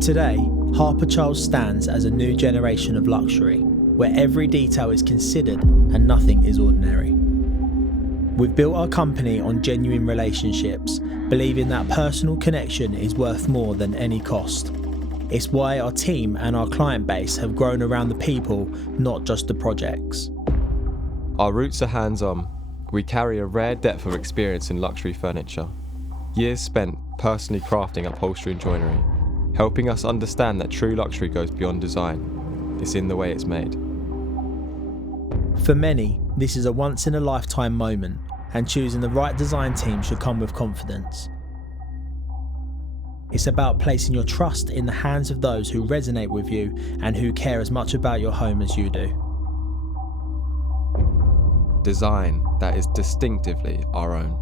Today, Harper Charles stands as a new generation of luxury, where every detail is considered and nothing is ordinary. We've built our company on genuine relationships, believing that personal connection is worth more than any cost. It's why our team and our client base have grown around the people, not just the projects. Our roots are hands-on. We carry a rare depth of experience in luxury furniture. Years spent personally crafting upholstery and joinery, helping us understand that true luxury goes beyond design. It's in the way it's made. For many, this is a once-in-a-lifetime moment, and choosing the right design team should come with confidence. It's about placing your trust in the hands of those who resonate with you and who care as much about your home as you do. Design that is distinctively our own.